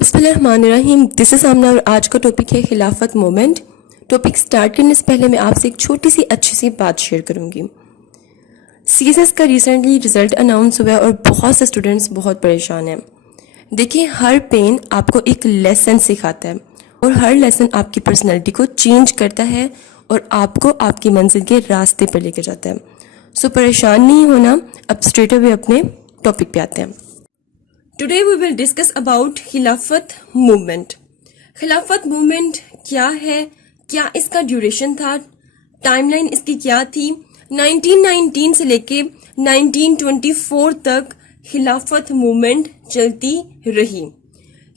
بسم اللہ الرحمن الرحیم. دس از آمنہ اور آج کا ٹاپک ہے خلافت مومنٹ. ٹاپک سٹارٹ کرنے سے پہلے میں آپ سے ایک چھوٹی سی اچھی سی بات شیئر کروں گی. سی ایس ایس کا ریسنٹلی رزلٹ اناؤنس ہوا ہے اور بہت سے اسٹوڈنٹس بہت پریشان ہیں. دیکھیں، ہر پین آپ کو ایک لیسن سکھاتا ہے اور ہر لیسن آپ کی پرسنالٹی کو چینج کرتا ہے اور آپ کو آپ کی منزل کے راستے پر لے کے جاتا ہے. سو پریشان نہیں ہونا. اب اسٹریٹ اوے اپنے ٹاپک پہ آتے ہیں. Today we will discuss about خلافت موومنٹ. خلافت موومنٹ کیا ہے، کیا اس کا ڈیوریشن تھا، ٹائم لائن اس کی کیا تھی. 1919 سے لے کے 1924 تک خلافت موومنٹ چلتی رہی.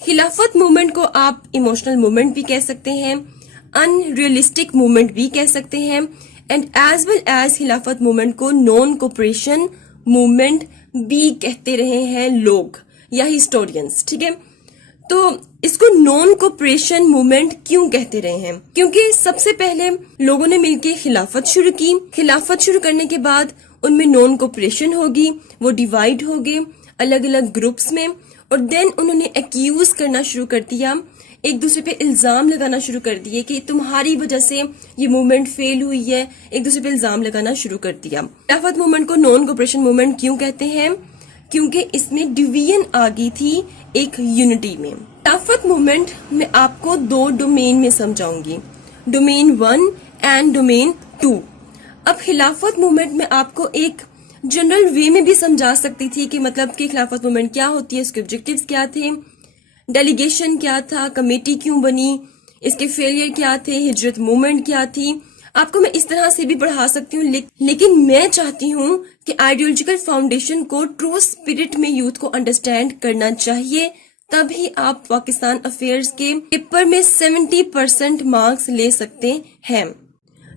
خلافت موومنٹ کو آپ ایموشنل موومنٹ بھی کہہ سکتے ہیں، ان ریئلسٹک موومنٹ بھی کہہ سکتے ہیں، اینڈ ایز ویل ایز خلافت موومنٹ کو نان کوپریشن موومنٹ بھی کہتے رہے ہیں لوگ یا ہسٹورینس. ٹھیک ہے، تو اس کو نان کوپریشن موومنٹ کیوں کہتے رہے ہیں؟ کیونکہ سب سے پہلے لوگوں نے مل کے خلافت شروع کی. خلافت شروع کرنے کے بعد ان میں نان کوپریشن ہوگی، وہ ڈیوائیڈ ہو گئے الگ الگ گروپس میں، اور دین انہوں نے ایکیوز کرنا شروع کر دیا، ایک دوسرے پہ الزام لگانا شروع کر دیے کہ تمہاری وجہ سے یہ موومنٹ فیل ہوئی ہے. ایک دوسرے پہ الزام لگانا شروع کر دیا. خلافت موومنٹ کو نان کوپریشن موومنٹ کیوں کہتے ہیں؟ کیونکہ اس میں ڈویژن آ گئی تھی ایک یونٹی میں. خلافت موومنٹ میں آپ کو دو ڈومین میں سمجھاؤں گی، ڈومین 1 اینڈ ڈومین 2. اب خلافت موومنٹ میں آپ کو ایک جنرل وے میں بھی سمجھا سکتی تھی کہ مطلب کہ خلافت موومنٹ کیا ہوتی ہے، اس کے آبجیکٹیوز کیا تھے، ڈیلیگیشن کیا تھا، کمیٹی کیوں بنی، اس کے فیلئر کیا تھے، ہجرت موومنٹ کیا تھی. آپ کو میں اس طرح سے بھی پڑھا سکتی ہوں، لیکن میں چاہتی ہوں کہ آئیڈیولوجیکل فاؤنڈیشن کو ٹرو اسپرٹ میں یوتھ کو انڈرسٹینڈ کرنا چاہیے، تبھی آپ پاکستان افیئرز کے پیپر میں 70% مارکس لے سکتے ہیں.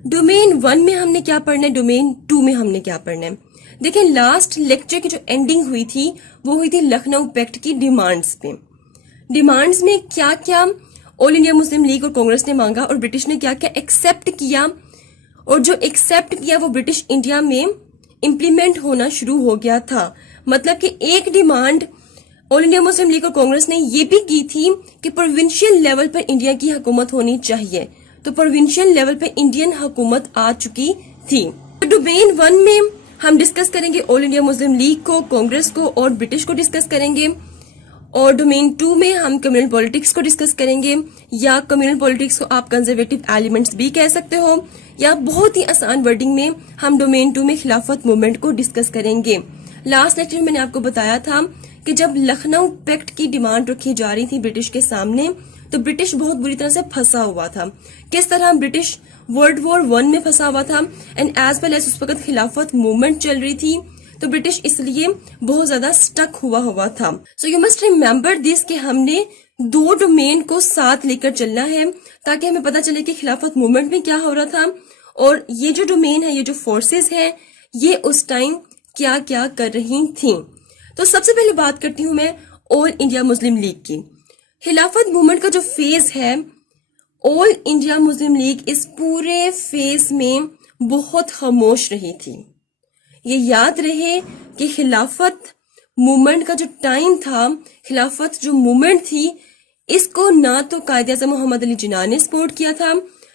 ڈومین 1 میں ہم نے کیا پڑھنا ہے، ڈومین 2 میں ہم نے کیا پڑھنا ہے. دیکھیں، لاسٹ لیکچر کی جو اینڈنگ ہوئی تھی وہ ہوئی تھی لکھنؤ پیکٹ کی ڈیمانڈز پہ. ڈیمانڈز میں کیا کیا آل انڈیا مسلم لیگ اور کانگریس نے مانگا اور برٹش نے کیا کیا ایکسپٹ کیا، اور جو ایکسپٹ کیا وہ برٹش انڈیا میں امپلیمنٹ ہونا شروع ہو گیا تھا. مطلب کہ ایک ڈیمانڈ آل انڈیا مسلم لیگ اور کانگریس نے یہ بھی کی تھی کہ پروونشل لیول پر انڈیا کی حکومت ہونی چاہیے، تو پروونشل لیول پہ انڈین حکومت آ چکی تھی. ڈومین 1 میں ہم ڈسکس کریں گے آل انڈیا مسلم لیگ کو، کانگریس کو اور برٹش کو ڈسکس کریں گے، اور ڈومین 2 میں ہم کمیونل پالیٹکس کو ڈسکس کریں گے، یا کمیونل پالیٹکس کو آپ کنزرویٹو ایلیمنٹس بھی کہہ سکتے ہو، یا بہت ہی آسان ورڈنگ میں ہم ڈومین 2 میں خلافت موومنٹ کو ڈسکس کریں گے. لاسٹ لیکچر میں نے آپ کو بتایا تھا کہ جب لکھنؤ پیکٹ کی ڈیمانڈ رکھی جا رہی تھی برٹش کے سامنے، تو برٹش بہت بری طرح سے پھنسا ہوا تھا. کس طرح برٹش ورلڈ وار 1 میں پھنسا ہوا تھا، اینڈ ایز ویل ایز اس وقت خلافت موومنٹ چل رہی تھی، تو برٹش اس لیے بہت زیادہ سٹک ہوا تھا. So you must remember this کہ ہم نے دو ڈومین کو ساتھ لے کر چلنا ہے تاکہ ہمیں پتا چلے کہ خلافت موومنٹ میں کیا ہو رہا تھا، اور یہ جو ڈومین ہے، یہ جو فورسز ہیں، یہ اس ٹائم کیا کیا کر رہی تھیں. تو سب سے پہلے بات کرتی ہوں میں آل انڈیا مسلم لیگ کی. خلافت موومنٹ کا جو فیز ہے، آل انڈیا مسلم لیگ اس پورے فیز میں بہت خاموش رہی تھی. یہ یاد رہے کہ خلافت موومنٹ کا جو ٹائم تھا، خلافت جو موومنٹ تھی، اس کو نہ تو قائد اعظم محمد علی جناح نے سپورٹ کیا تھا،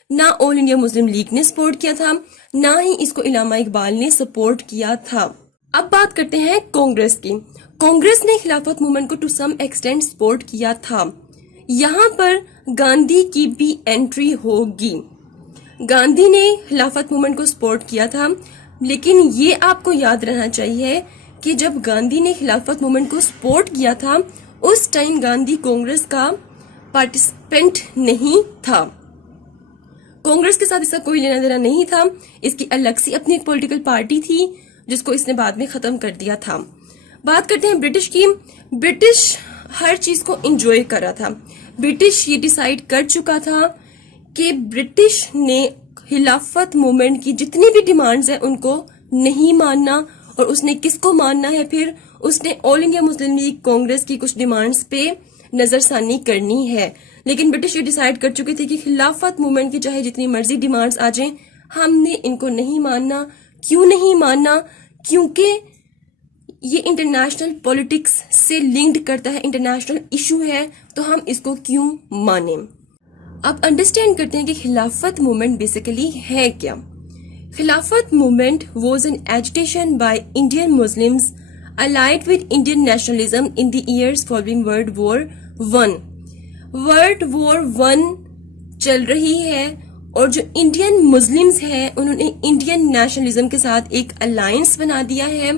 نہ آل انڈیا مسلم لیگ نے سپورٹ کیا تھا، نہ ہی اس کو علامہ اقبال نے سپورٹ کیا تھا. اب بات کرتے ہیں کانگریس کی. کانگریس نے خلافت موومنٹ کو ٹو سم ایکسٹینٹ سپورٹ کیا تھا. یہاں پر گاندھی کی بھی انٹری ہوگی. گاندھی نے خلافت موومنٹ کو سپورٹ کیا تھا، لیکن یہ آپ کو یاد رہنا چاہیے کہ جب گاندھی نے خلافت موومنٹ کو سپورٹ کیا تھا، اس ٹائم گاندھی کانگریس کا پارٹیسپینٹ نہیں تھا. کانگریس کے ساتھ اس کا کوئی لینا دینا نہیں تھا. اس کی الگ سی اپنی ایک پولیٹیکل پارٹی تھی جس کو اس نے بعد میں ختم کر دیا تھا. بات کرتے ہیں برٹش کی. برٹش ہر چیز کو انجوائے کر رہا تھا. برٹش یہ ڈیسائیڈ کر چکا تھا کہ برٹش نے خلافت موومنٹ کی جتنی بھی ڈیمانڈز ہیں ان کو نہیں ماننا، اور اس نے کس کو ماننا ہے؟ پھر اس نے آل انڈیا مسلم لیگ کانگریس کی کچھ ڈیمانڈز پہ نظر ثانی کرنی ہے. لیکن برٹش یہ ڈیسائیڈ کر چکے تھے کہ خلافت موومنٹ کی چاہے جتنی مرضی ڈیمانڈز آ جائیں، ہم نے ان کو نہیں ماننا. کیوں نہیں ماننا؟ کیونکہ یہ انٹرنیشنل پولیٹکس سے لنکڈ کرتا ہے, انٹرنیشنل ایشو ہے, تو ہم اس کو کیوں مانیں. اب انڈرسٹینڈ کرتے ہیں کہ خلافت موومنٹ بیسیکلی ہے کیا. خلافت movement was an agitation by Indian Muslims allied with Indian nationalism in the years following World War I. World War I چل رہی ہے اور جو انڈین مسلمز ہیں انہوں نے انڈین نیشنلزم کے ساتھ ایک الائنس بنا دیا ہے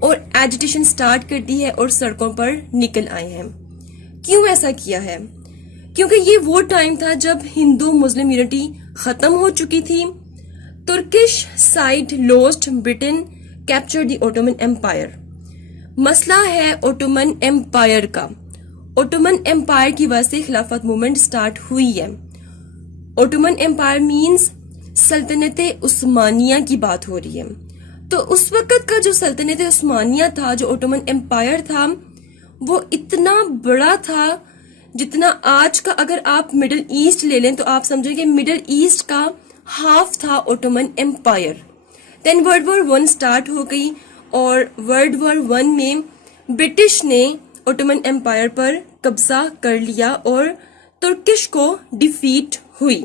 اور ایجیٹیشن سٹارٹ کر دی ہے اور سڑکوں پر نکل آئے ہیں. کیوں ایسا کیا ہے؟ کیونکہ یہ وہ ٹائم تھا جب ہندو مسلم یونٹی ختم ہو چکی تھی. Turkish side lost, Britain capture the Ottoman empire. مسئلہ ہے اوٹومن ایمپائر کا. اوٹومن ایمپائر کی وجہ سے خلافت موومنٹ سٹارٹ ہوئی ہے. اوٹومن ایمپائر مینز سلطنت عثمانیہ کی بات ہو رہی ہے. تو اس وقت کا جو سلطنت عثمانیہ تھا, جو اوٹومن ایمپائر تھا, وہ اتنا بڑا تھا جتنا آج کا اگر آپ مڈل ایسٹ لے لیں تو آپ سمجھیں کہ مڈل ایسٹ کا ہاف تھا اوٹومن ایمپائر. دین ورلڈ وار ون سٹارٹ ہو گئی اور ورلڈ وار ون میں برٹش نے اوٹومن ایمپائر پر قبضہ کر لیا اور ترکش کو ڈیفیٹ ہوئی.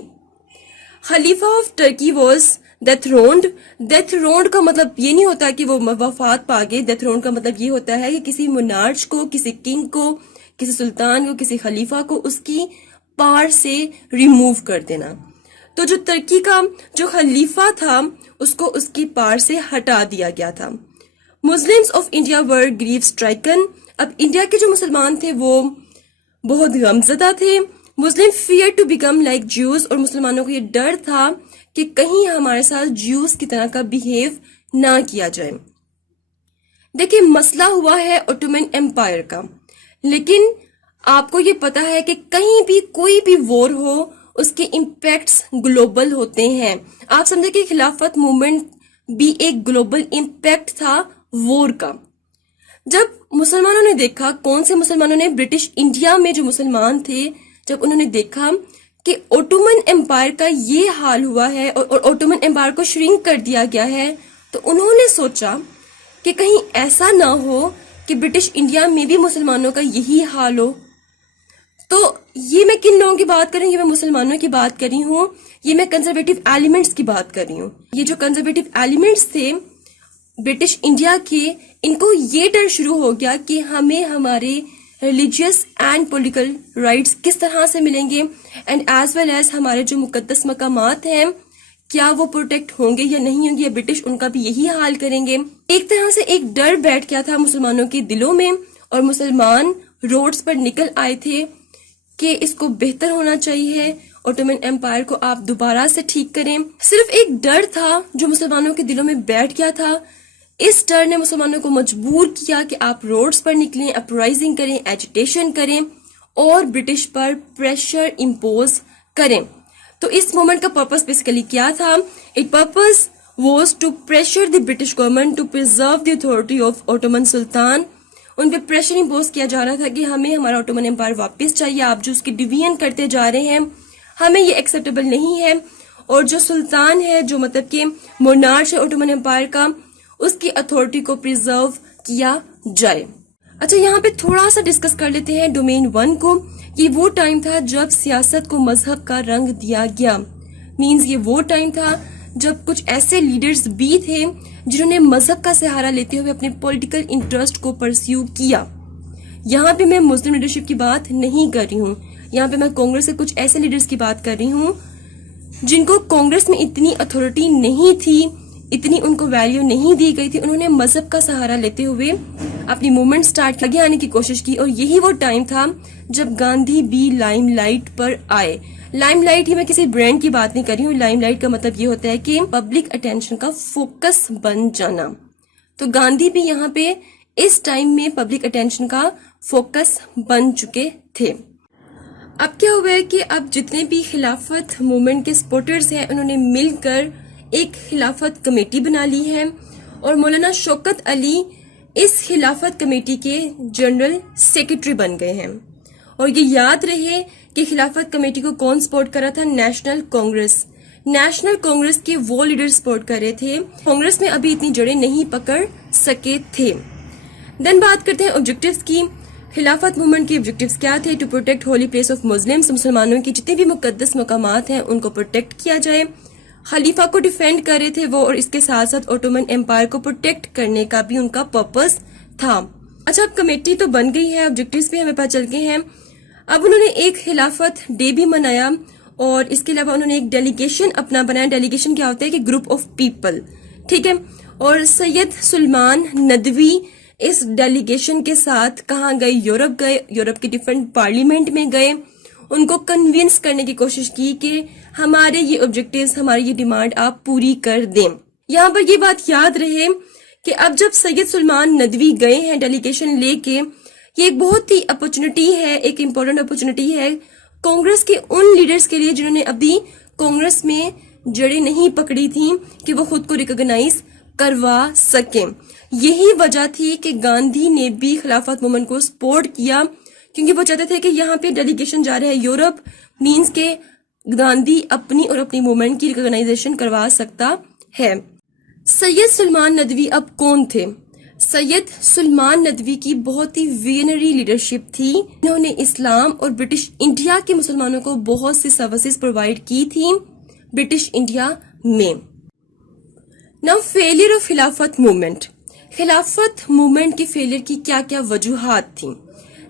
خلیفہ آف ٹرکی واز ڈیتھرونڈ. ڈیتھرونڈ کا مطلب یہ نہیں ہوتا کہ وہ وفات پا گئے. ڈیتھرونڈ کا مطلب یہ ہوتا ہے کہ کسی منارچ کو, کسی کنگ کو, کسی سلطان کو, کسی خلیفہ کو اس کی پار سے ریموو کر دینا. تو جو ترکی کا جو خلیفہ تھا اس کو اس کی پار سے ہٹا دیا گیا تھا. مسلمز آف انڈیا ور گریو اسٹرائکن. اب انڈیا کے جو مسلمان تھے وہ بہت غمزدہ تھے. Muslim fear to become like Jews, اور مسلمانوں کو یہ ڈر تھا کہ کہیں ہمارے ساتھ جیوز کی طرح کا بیہیو نہ کیا جائے. دیکھیں مسئلہ ہوا ہے اوٹومن ایمپائر کا, لیکن آپ کو یہ پتا ہے کہ کہیں بھی کوئی بھی وار ہو اس کے امپیکٹس گلوبل ہوتے ہیں. آپ سمجھے کہ خلافت موومنٹ بھی ایک گلوبل امپیکٹ تھا وار کا. جب مسلمانوں نے دیکھا, کون سے مسلمانوں نے, برٹش انڈیا میں جو مسلمان تھے, جب انہوں نے دیکھا کہ اوٹومن ایمپائر کا یہ حال ہوا ہے اور اوٹومن ایمپائر کو شرنک کر دیا گیا ہے, تو انہوں نے سوچا کہ کہیں ایسا نہ ہو کہ برٹش انڈیا میں بھی مسلمانوں کا یہی حال ہو. تو یہ میں کن لوگوں کی بات کر رہی ہوں؟ یہ میں مسلمانوں کی بات کر رہی ہوں, یہ میں کنزرویٹو ایلیمنٹس کی بات کر رہی ہوں. یہ جو کنزرویٹو ایلیمنٹس تھے برٹش انڈیا کے, ان کو یہ ڈر شروع ہو گیا کہ ہمیں ہمارے ریلیجیس اینڈ پولیٹیکل رائٹس کس طرح سے ملیں گے, اینڈ ایز ویل ایز ہمارے جو مقدس مقامات ہیں کیا وہ پروٹیکٹ ہوں گے یا نہیں ہوں گے, یا برٹش ان کا بھی یہی حال کریں گے. ایک طرح سے ایک ڈر بیٹھ گیا تھا مسلمانوں کے دلوں میں, اور مسلمان روڈز پر نکل آئے تھے کہ اس کو بہتر ہونا چاہیے, اوٹومن ایمپائر کو آپ دوبارہ سے ٹھیک کریں. صرف ایک ڈر تھا جو مسلمانوں کے دلوں میں بیٹھ گیا تھا. اس ڈر نے مسلمانوں کو مجبور کیا کہ آپ روڈز پر نکلیں, اپرائزنگ کریں, ایجیٹیشن کریں اور برٹش پر پریشر امپوز کریں. تو اس موومنٹ کا پرپس بیسیکلی کیا تھا؟ It purpose was to pressure the British government to preserve the authority of Ottoman sultan. ان پہ پریشر امپوز کیا جا رہا تھا کہ ہمیں ہمارا اوٹومن ایمپائر واپس چاہیے, آپ جو اس کی ڈیویژن کرتے جا رہے ہیں ہمیں یہ ایکسیپٹیبل نہیں ہے, اور جو سلطان ہے, جو مطلب کہ مونارچ ہے اوٹومن ایمپائر کا, اس کی اتھارٹی کو پریزرو کیا جائے. اچھا یہاں پہ تھوڑا سا ڈسکس کر لیتے ہیں ڈومین 1 کو. یہ وہ ٹائم تھا جب سیاست کو مذہب کا رنگ دیا گیا. مینز یہ وہ ٹائم تھا جب کچھ ایسے لیڈرز بھی تھے جنہوں نے مذہب کا سہارا لیتے ہوئے اپنے پولیٹیکل انٹرسٹ کو پرسیو کیا. یہاں پہ میں مسلم لیڈرشپ کی بات نہیں کر رہی ہوں, یہاں پہ میں کانگریس کے کچھ ایسے لیڈرز کی بات کر رہی ہوں جن کو کانگریس میں اتنی اتھارٹی نہیں تھی, اتنی ان کو ویلیو نہیں دی گئی تھی. انہوں نے مذہب کا سہارا لیتے ہوئے اپنی موومنٹ سٹارٹ آگے آنے کی کوشش کی, اور یہی وہ ٹائم تھا جب گاندھی بھی لائم لائٹ پر آئے. لائم لائٹ, یہ میں کسی برانڈ کی بات نہیں کر رہی ہوں. لائم لائٹ کا مطلب یہ ہوتا ہے کہ پبلک اٹینشن کا فوکس بن جانا. تو گاندھی بھی یہاں پہ اس ٹائم میں پبلک اٹینشن کا فوکس بن چکے تھے. اب کیا ہوا ہے کہ اب جتنے بھی خلافت موومنٹ کے سپورٹرز ہیں انہوں نے مل کر ایک خلافت کمیٹی بنا لی ہے, اور مولانا شوکت علی اس خلافت کمیٹی کے جنرل سیکرٹری بن گئے ہیں. اور یہ یاد رہے کہ خلافت کمیٹی کو کون سپورٹ کر رہا تھا؟ نیشنل کانگریس. نیشنل کانگریس کے وہ لیڈر سپورٹ کر رہے تھے. کانگریس میں ابھی اتنی جڑیں نہیں پکڑ سکے تھے. دین بات کرتے ہیں آبجیکٹیوز کی. خلافت موومنٹ کے آبجیکٹیوز کیا تھے؟ To protect holy place of Muslims, مسلمانوں کی جتنے بھی مقدس مقامات ہیں ان کو پروٹیکٹ کیا جائے. خلیفہ کو ڈیفینڈ کر رہے تھے وہ، اور اس کے ساتھ ساتھ اوٹومن امپائر کو پروٹیکٹ کرنے کا بھی ان کا پرپس تھا. اچھا، اب کمیٹی تو بن گئی ہے، آبجیکٹیوز بھی ہمیں پتہ چل گئے ہیں. اب انہوں نے ایک خلافت ڈے بھی منایا، اور اس کے علاوہ انہوں نے ایک ڈیلیگیشن اپنا بنایا. ڈیلیگیشن کیا ہوتا ہے کہ گروپ آف پیپل، ٹھیک ہے. اور سید سلمان ندوی اس ڈیلیگیشن کے ساتھ کہاں گئے؟ یورپ گئے. یورپ کے ڈیفرنٹ پارلیمنٹ میں گئے، ان کو کنونس کرنے کی کوشش کی کہ ہمارے یہ آبجیکٹیوز، ہماری یہ ڈیمانڈ آپ پوری کر دیں. یہاں پر یہ بات یاد رہے کہ اب جب سید سلمان ندوی گئے ہیں ڈیلیگیشن لے کے، یہ ایک بہت ہی اپرچونٹی ہے، ایک امپورٹنٹ اپرچونٹی ہے کانگریس کے ان لیڈرز کے لیے جنہوں نے ابھی کانگریس میں جڑیں نہیں پکڑی تھیں کہ وہ خود کو ریکگنائز کروا سکیں. یہی وجہ تھی کہ گاندھی نے بھی خلافت موومنٹ کو سپورٹ کیا، کیونکہ وہ چاہتے تھے کہ یہاں پہ ڈیلیگیشن جا رہا ہے یورپ، مینز کہ گاندھی اپنی اور اپنی موومنٹ کی ریکگنائزیشن کروا سکتا ہے. سید سلمان ندوی اب کون تھے؟ سید سلمان ندوی کی بہت ہی ویژنری لیڈرشپ تھی. انہوں نے اسلام اور برٹش انڈیا کے مسلمانوں کو بہت سی سروسز پرووائڈ کی تھی برٹش انڈیا میں. ناؤ فیلئر آف خلافت موومنٹ. خلافت موومنٹ کی فیلئر کی کیا کیا وجوہات تھیں؟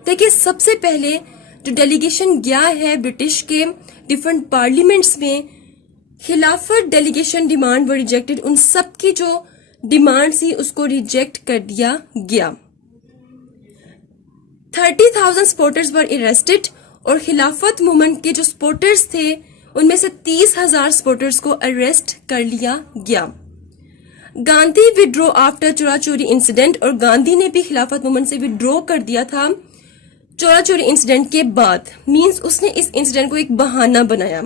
دیکھیں، سب سے پہلے جو ڈیلیگیشن گیا ہے برٹش کے ڈیفرنٹ پارلیمنٹس میں، خلافت ڈیلیگیشن ڈیمانڈ وہ ریجیکٹڈ. ان سب کی جو ڈیمانڈ تھی اس کو ریجیکٹ کر دیا گیا. 30,000 سپورٹرز ور اریسٹڈ، اور خلافت موومنٹ کے جو سپورٹرز تھے ان میں سے 30,000 سپورٹرز کو اریسٹ کر لیا گیا. گاندھی وڈرو آفٹر چورا چوری انسیڈنٹ، اور گاندھی نے بھی خلافت موومنٹ سے وڈرو کر دیا تھا چورا چوری انسیڈنٹ کے بعد. مینز اس نے اس انسیڈنٹ کو ایک بہانہ بنایا.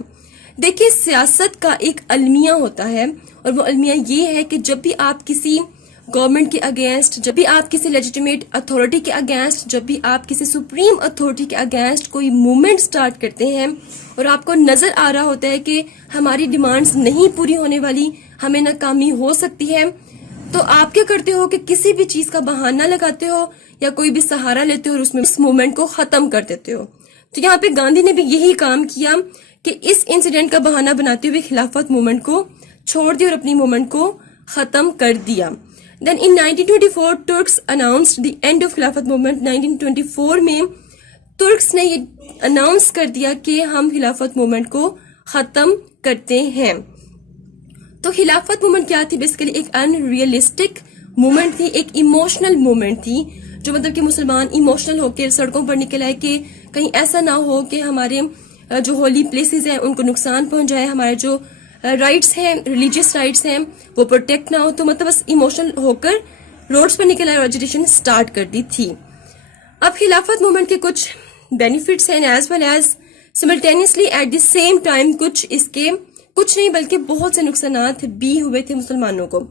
دیکھیں، سیاست کا ایک المیہ ہوتا ہے، اور وہ المیہ یہ ہے کہ جب بھی آپ کسی گورنمنٹ کے اگینسٹ، جب بھی آپ کسی لیجیٹیمیٹ اتھارٹی کے اگینسٹ، جب بھی آپ کسی سپریم اتھارٹی کے اگینسٹ کوئی موومنٹ سٹارٹ کرتے ہیں اور آپ کو نظر آ رہا ہوتا ہے کہ ہماری ڈیمانڈز نہیں پوری ہونے والی، ہمیں ناکامی ہو سکتی ہے، تو آپ کیا کرتے ہو کہ کسی بھی چیز کا بہانہ لگاتے ہو یا کوئی بھی سہارا لیتے ہو اور اس میں اس موومنٹ کو ختم کر دیتے ہو. تو یہاں پہ گاندھی نے بھی یہی کام کیا کہ اس انسیڈنٹ کا بہانہ بناتے ہوئے خلافت موومنٹ کو چھوڑ دیا اور اپنی موومنٹ کو ختم کر دیا. دین ان 1924 ترکس اناؤنسڈ دی اینڈ آف خلافت موومنٹ. 1924 میں ترکس نے یہ اناؤنس کر دیا کہ ہم خلافت موومنٹ کو ختم کرتے ہیں. تو خلافت موومنٹ کیا تھی؟ بیسیکلی ایک ان ریئلسٹک موومنٹ تھی، ایک ایموشنل موومنٹ تھی، جو مطلب کہ مسلمان ایموشنل ہو کے سڑکوں پر نکل آئے کہ کہیں ایسا نہ ہو کہ ہمارے جو ہولی پلیسز ہیں ان کو نقصان پہنچ جائے، ہمارے جو رائٹس ہیں، ریلیجیس رائٹس ہیں، وہ پروٹیکٹ نہ ہو. تو مطلب بس ایموشنل ہو کر روڈز پر نکل آئے اور ایجیٹیشن سٹارٹ کر دی تھی. اب خلافت موومنٹ کے کچھ بینیفٹس ہیں، as well as simultaneously at the same time کچھ اس کے کچھ نہیں بلکہ بہت سے نقصانات بھی ہوئے تھے مسلمانوں کو.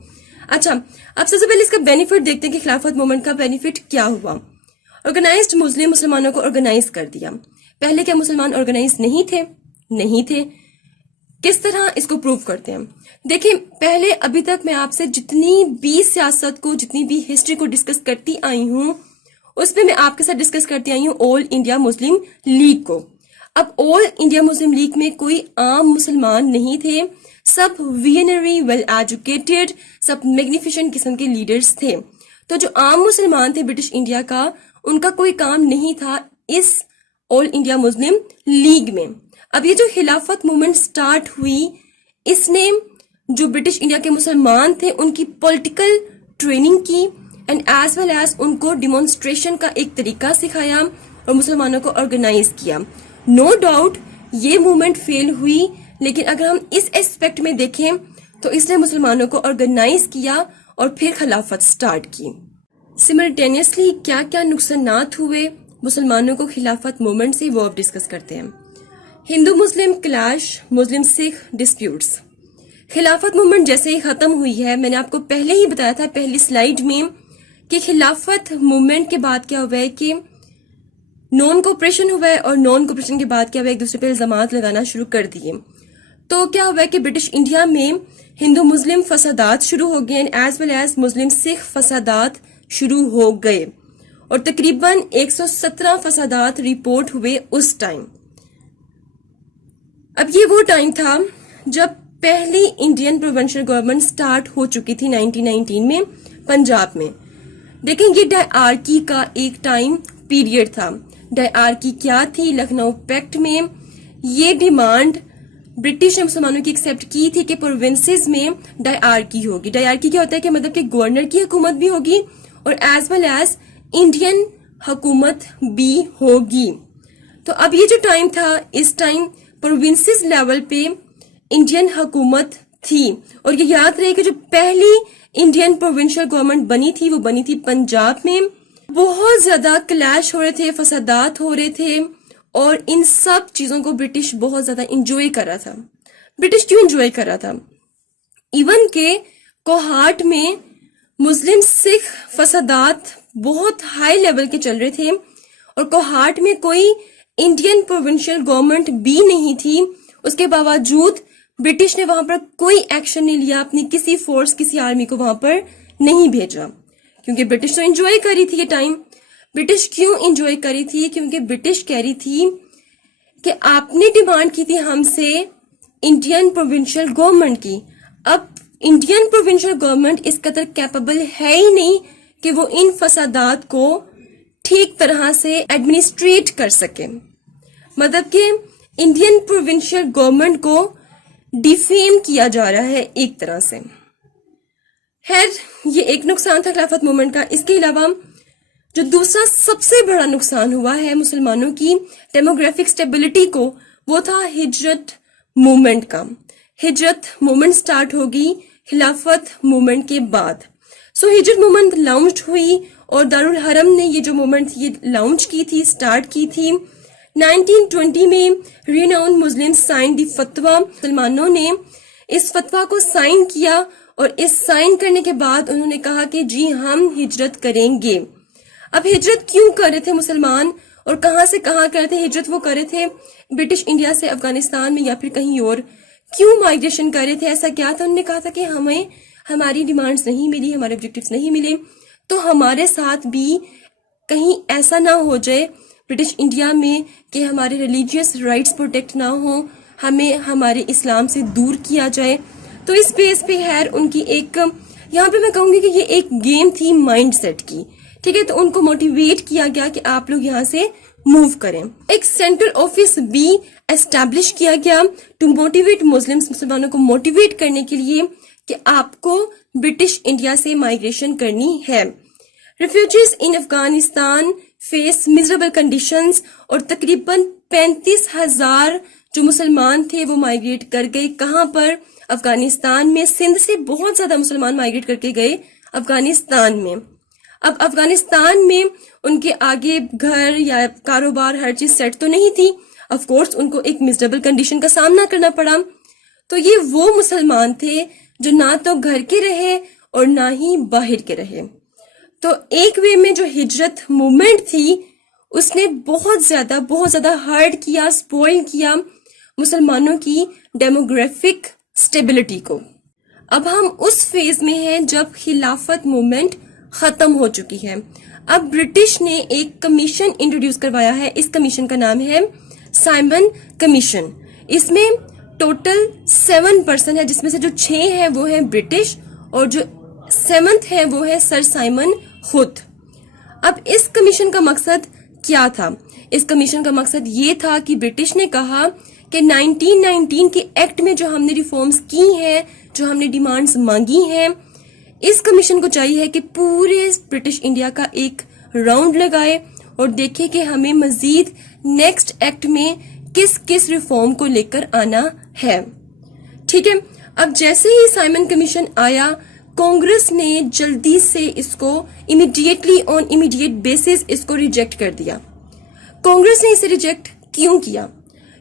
اچھا، اب سب سے پہلے اس کا بینیفٹ دیکھتے ہیں کہ خلافت موومنٹ کا بینیفٹ کیا ہوا. آرگنائزڈ مسلمانوں کو آرگنائز کر دیا. پہلے کیا مسلمان آرگنائز نہیں تھے؟ کس طرح اس کو پروو کرتے ہیں؟ دیکھیں، پہلے ابھی تک میں آپ سے جتنی بھی سیاست کو، جتنی بھی ہسٹری کو ڈسکس کرتی آئی ہوں، اس پہ میں آپ کے ساتھ ڈسکس کرتی آئی ہوں آل انڈیا مسلم لیگ کو. اب آل انڈیا مسلم لیگ میں کوئی عام مسلمان نہیں تھے، سب ویژنری، ویل ایجوکیٹڈ، سب میگنیفیشنٹ قسم کے لیڈرز تھے. تو جو عام مسلمان تھے برٹش انڈیا کا، ان کا کوئی کام نہیں تھا اس آل انڈیا مسلم لیگ میں. اب یہ جو خلافت موومنٹ سٹارٹ ہوئی، اس نے جو برٹش انڈیا کے مسلمان تھے ان کی پولیٹیکل ٹریننگ کی، اینڈ ایز ویل ایز ان کو ڈیمونسٹریشن کا ایک طریقہ سکھایا اور مسلمانوں کو آرگنائز کیا. نو ڈاؤٹ یہ موومنٹ فیل ہوئی، لیکن اگر ہم اس ایسپیکٹ میں دیکھیں تو اس نے مسلمانوں کو آرگنائز کیا اور پھر خلافت سٹارٹ کی. سملٹینیسلی کیا کیا نقصانات ہوئے مسلمانوں کو خلافت موومنٹ سے، وہ اب ڈسکس کرتے ہیں. ہندو مسلم کلاش، مسلم سکھ ڈسپیوٹس. خلافت موومنٹ جیسے ہی ختم ہوئی ہے، میں نے آپ کو پہلے ہی بتایا تھا پہلی سلائیڈ میں کہ خلافت موومنٹ کے بعد کیا ہوا ہے کہ نان کوپریشن ہوا ہے، اور نان کوپریشن کے بعد کیا ہوا ہے، ایک دوسرے پہ الزامات لگانا شروع کر دیے. تو کیا ہوا ہے کہ برٹش انڈیا میں ہندو مسلم فسادات شروع ہو گئے، ایز ویل ایز مسلم سکھ فسادات شروع ہو گئے. اور تقریباً 117 فسادات رپورٹ ہوئے اس ٹائم. اب یہ وہ ٹائم تھا جب پہلی انڈین پروونشل گورنمنٹ سٹارٹ ہو چکی تھی 1919 میں پنجاب میں. دیکھیں یہ ڈائیارکی کا ایک ٹائم پیریڈ تھا. ڈائیارکی کیا تھی؟ لکھنؤ پیکٹ میں یہ ڈیمانڈ برٹش نے مسلمانوں کی ایکسیپٹ کی تھی کہ پروونسز میں ڈائیارکی ہوگی. ڈائیارکی کیا ہوتا ہے کہ مطلب کہ گورنر کی حکومت بھی ہوگی اور ایز ویل ایز انڈین حکومت بھی ہوگی. تو اب یہ جو ٹائم تھا اس ٹائم پروونسز لیول پہ انڈین حکومت تھی. اور یہ یاد رہے کہ جو پہلی انڈین پروونشل گورنمنٹ بنی تھی وہ بنی تھی پنجاب میں. بہت زیادہ کلیش ہو رہے تھے، فسادات ہو رہے تھے، اور ان سب چیزوں کو برٹش بہت زیادہ انجوائے کر رہا تھا. برٹش کیوں انجوائے کر رہا تھا؟ ایون کہ کوہاٹ میں مسلم سکھ فسادات بہت ہائی لیول کے چل رہے تھے، اور کوہاٹ میں کوئی انڈین پروونشل گورنمنٹ بھی نہیں تھی. اس کے باوجود برٹش نے وہاں پر کوئی ایکشن نہیں لیا، اپنی کسی فورس کسی آرمی کو وہاں پر نہیں بھیجا، کیونکہ برٹش تو انجوائے کر رہی تھی یہ ٹائم. برٹش کیوں انجوائے کر رہی تھی؟ کیونکہ برٹش کہہ رہی تھی کہ آپ نے ڈیمانڈ کی تھی ہم سے انڈین پروونشل گورنمنٹ کی. اب انڈین پروونشل گورنمنٹ اس قدر کیپیبل ہے ہی نہیں کہ وہ ان فسادات کو ٹھیک طرح سے ایڈمنسٹریٹ کر سکے. مطلب کہ انڈین پروونشل گورنمنٹ کو ڈیفیم کیا جا رہا ہے ایک طرح سے. خیر یہ ایک نقصان تھا خلافت موومنٹ کا. اس کے علاوہ جو دوسرا سب سے بڑا نقصان ہوا ہے مسلمانوں کی ڈیموگرافک سٹیبلٹی کو، وہ تھا ہجرت موومنٹ کا. ہجرت موومنٹ سٹارٹ ہوگی خلافت موومنٹ کے بعد. ہجرت موومنٹ لانچ ہوئی اور دارالحرم نے یہ جو موومنٹ یہ لانچ کی تھی، سٹارٹ کی تھی. 1920 میں ریناؤن مسلم سائن دی فتویٰ، مسلمانوں نے اس فتویٰ کو سائن کیا، اور اس سائن کرنے کے بعد انہوں نے کہا کہ جی ہم ہجرت کریں گے. اب ہجرت کیوں کر رہے تھے مسلمان اور کہاں سے کہاں کر رہے تھے ہجرت؟ وہ کر رہے تھے برٹش انڈیا سے افغانستان میں یا پھر کہیں اور. کیوں مائگریشن کر رہے تھے؟ ایسا کیا تھا؟ انہوں نے کہا تھا کہ ہمیں ہماری ڈیمانڈز نہیں ملی، ہمارے آبجیکٹیوز نہیں ملے، تو ہمارے ساتھ بھی کہیں ایسا نہ ہو جائے برٹش انڈیا میں کہ ہمارے ریلیجیس رائٹس پروٹیکٹ نہ ہوں، ہمیں ہمارے اسلام سے دور کیا جائے. تو اس بیس پہ خیر ان کی ایک، یہاں پہ میں کہوں گی کہ یہ ایک گیم تھی مائنڈ سیٹ کی. ٹھیک ہے، تو ان کو موٹیویٹ کیا گیا کہ آپ لوگ یہاں سے موو کریں. ایک سینٹرل آفس بھی اسٹیبلش کیا گیا ٹو موٹیویٹ مسلمس، مسلمانوں کو موٹیویٹ کرنے کے لیے کہ آپ کو برٹش انڈیا سے مائگریشن کرنی ہے. ریفیوجیز ان افغانستان فیس میزریبل کنڈیشنز، اور تقریباً 35,000 جو مسلمان تھے وہ مائگریٹ کر گئے. کہاں پر؟ افغانستان میں. سندھ سے بہت زیادہ مسلمان مائگریٹ کر کے گئے افغانستان میں. اب افغانستان میں ان کے آگے گھر یا کاروبار ہر چیز سیٹ تو نہیں تھی، آف کورس ان کو ایک میزریبل کنڈیشن کا سامنا کرنا پڑا. تو یہ وہ مسلمان تھے جو نہ تو گھر کے رہے اور نہ ہی باہر کے رہے. تو ایک وے میں جو ہجرت موومنٹ تھی اس نے بہت زیادہ ہارڈ کیا، سپوائل کیا مسلمانوں کی ڈیموگرافک سٹیبلٹی کو. اب ہم اس فیز میں ہیں جب خلافت موومنٹ ختم ہو چکی ہے. اب برٹش نے ایک کمیشن انٹروڈیوس کروایا ہے. اس کمیشن کا نام ہے سائمن کمیشن. اس میں ٹوٹل 7 پرسن ہے، جس میں سے جو 6 ہیں وہ ہیں برٹش، اور جو 7th ہے وہ ہے سر سائمن خود. اب اس کمیشن کا مقصد کیا تھا؟ اس کمیشن کا مقصد یہ تھا کہ برٹش نے کہا کہ 1919 کے ایکٹ میں جو ہم نے ریفارمز کی ہیں، جو ہم نے ڈیمانڈز مانگی ہیں، اس کمیشن کو چاہیے کہ پورے برٹش انڈیا کا ایک راؤنڈ لگائے اور دیکھے کہ ہمیں مزید نیکسٹ ایکٹ میں کس کس ریفارم کو لے کر آنا ہے. ٹھیک ہے، اب جیسے ہی سائمن کمیشن آیا، کانگریس نے جلدی سے اس کو امیڈیٹ بیسس اس کو ریجیکٹ کر دیا. کانگریس نے اسے ریجیکٹ کیوں کیا؟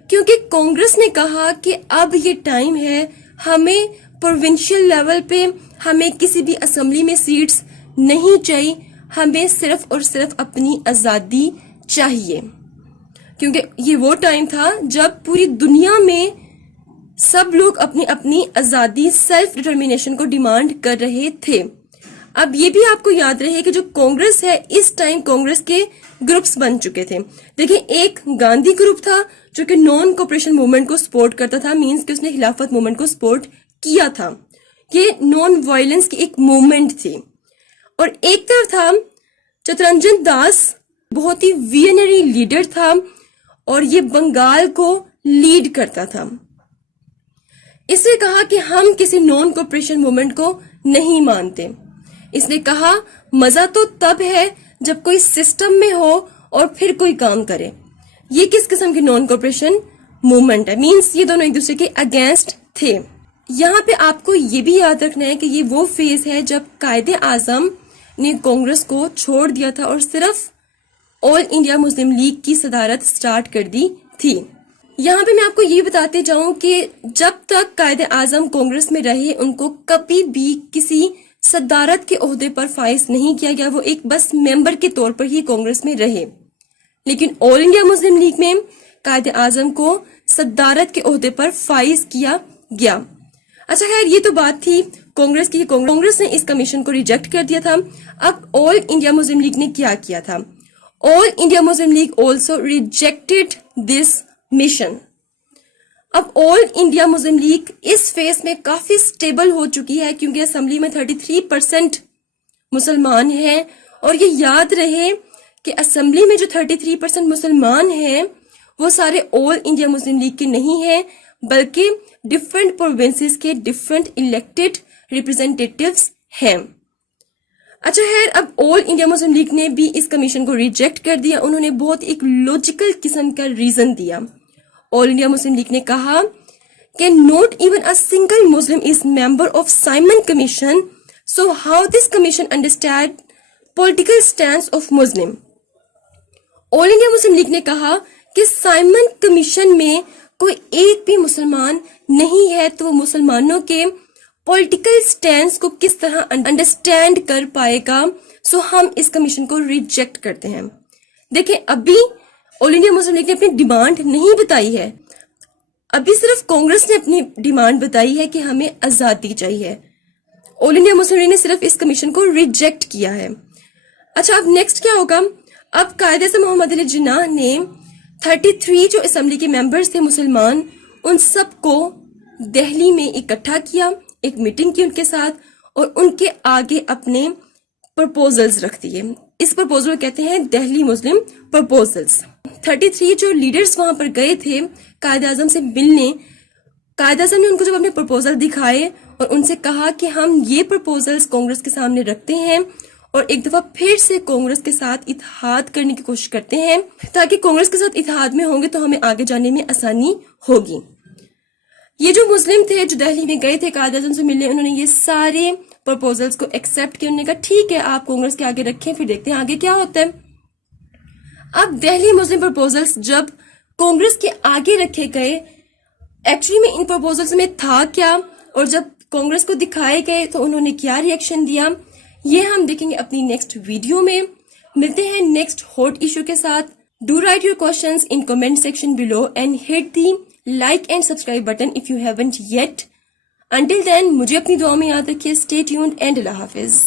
کیونکہ کانگریس نے کہا کہ اب یہ ٹائم ہے، ہمیں پروونشل لیول پہ ہمیں کسی بھی اسمبلی میں سیٹس نہیں چاہیے، ہمیں صرف اور صرف اپنی آزادی چاہیے. کیونکہ یہ وہ ٹائم تھا جب پوری دنیا میں سب لوگ اپنی اپنی آزادی، سیلف ڈٹرمینیشن کو ڈیمانڈ کر رہے تھے. اب یہ بھی آپ کو یاد رہے کہ جو کانگریس ہے اس ٹائم کانگریس کے گروپس بن چکے تھے. دیکھیں ایک گاندھی گروپ تھا جو کہ نان کوپریشن موومنٹ کو سپورٹ کرتا تھا, مینس کہ اس نے خلافت موومنٹ کو سپورٹ کیا تھا. یہ نان وائلنس کی ایک موومنٹ تھی. اور ایک طرف تھا چترنجن داس, بہت ہی ویژنری لیڈر تھا اور یہ بنگال کو لیڈ کرتا تھا. اس نے کہا کہ ہم کسی نان کوپریشن موومنٹ کو نہیں مانتے. اس نے کہا مزہ تو تب ہے جب کوئی سسٹم میں ہو اور پھر کوئی کام کرے. یہ کس قسم کی نان کوپریشن موومنٹ ہے, مینس یہ دونوں ایک دوسرے کے اگینسٹ تھے. یہاں پہ آپ کو یہ بھی یاد رکھنا ہے کہ یہ وہ فیز ہے جب قائد اعظم نے کانگریس کو چھوڑ دیا تھا اور صرف آل انڈیا مسلم لیگ کی صدارت سٹارٹ کر دی تھی. یہاں پہ میں آپ کو یہ بتاتے جاؤں کہ جب تک قائد اعظم کانگریس میں رہے ان کو کبھی بھی کسی صدارت کے عہدے پر فائز نہیں کیا گیا, وہ ایک بس ممبر کے طور پر ہی کانگریس میں رہے. لیکن آل انڈیا مسلم لیگ میں قائد اعظم کو صدارت کے عہدے پر فائز کیا گیا. اچھا خیر یہ تو بات تھی کانگریس کی. کانگریس نے اس کمیشن کو ریجیکٹ کر دیا تھا. اب آل انڈیا مسلم لیگ نے کیا کیا تھا؟ All India Muslim League also rejected this mission. اب آل انڈیا مسلم لیگ اس فیز میں کافی سٹیبل ہو چکی ہے کیونکہ اسمبلی میں 33% مسلمان ہیں. اور یہ یاد رہے کہ اسمبلی میں جو 33% مسلمان ہیں وہ سارے آل انڈیا مسلم لیگ کے نہیں ہیں بلکہ ڈفرینٹ پروونسز کے ڈفرینٹ الیکٹڈ ریپرزینٹیٹیوز ہیں. اچھا خیر اب آل انڈیا مسلم لیگ نے بھی اس کمیشن کو ریجیکٹ کر دیا. انہوں نے بہت ایک لاجیکل قسم کا ریزن دیا. آل انڈیا مسلم لیگ نے کہا کہ not even a single Muslim is member of Simon Commission, so how this commission understand political stance of Muslim. All India Muslim League نے کہا کہ سائمن کمیشن میں کوئی ایک بھی مسلمان نہیں ہے تو وہ مسلمانوں کے پولیٹیکل سٹینس کو کس طرح انڈرسٹینڈ کر پائے گا, سو ہم اس کمیشن کو ریجیکٹ کرتے ہیں. دیکھیں ابھی آل انڈیا مسلم لیگ نے اپنی ڈیمانڈ نہیں بتائی ہے, ابھی صرف کانگریس نے اپنی ڈیمانڈ بتائی ہے کہ ہمیں آزادی چاہیے. آل انڈیا مسلم لیگ نے صرف اس کمیشن کو ریجیکٹ کیا ہے. اچھا اب نیکسٹ کیا ہوگا؟ اب قائد اعظم محمد علی جناح نے 33 جو اسمبلی کے ممبرز تھے مسلمان, ان سب کو دہلی میں اکٹھا کیا, ایک میٹنگ کی ان کے ساتھ اور ان کے آگے اپنے پرپوزلز رکھ دیے. اس پرپوزل کو کہتے ہیں دہلی مسلم پرپوزلز. 33 جو لیڈرز وہاں پر گئے تھے قائد اعظم سے ملنے, قائد اعظم نے ان کو جب اپنے پرپوزل دکھائے اور ان سے کہا کہ ہم یہ پرپوزلز کانگریس کے سامنے رکھتے ہیں اور ایک دفعہ پھر سے کانگریس کے ساتھ اتحاد کرنے کی کوشش کرتے ہیں تاکہ کانگریس کے ساتھ اتحاد میں ہوں گے تو ہمیں آگے جانے میں آسانی ہوگی. یہ جو مسلم تھے جو دہلی میں گئے تھے قائد اعظم سے ملنے, انہوں نے یہ سارے پرپوزلز کو ایکسیپٹ کیا. انہوں نے کہا ٹھیک ہے آپ کانگریس کے آگے رکھیں, پھر دیکھتے ہیں آگے کیا ہوتا ہے. اب دہلی مسلم پرپوزلز جب کانگریس کے آگے رکھے گئے, ایکچولی میں ان پرپوزلز میں تھا کیا اور جب کانگریس کو دکھائے گئے تو انہوں نے کیا ریئیکشن دیا, یہ ہم دیکھیں گے اپنی نیکسٹ ویڈیو میں. ملتے ہیں نیکسٹ ہاٹ ایشو کے ساتھ. Do write your questions in comment section below and hit the like and subscribe button if you haven't yet. Until then مجھے اپنی دعا میں یاد رکھیے. اسٹے ٹیونڈ اینڈ اللہ حافظ.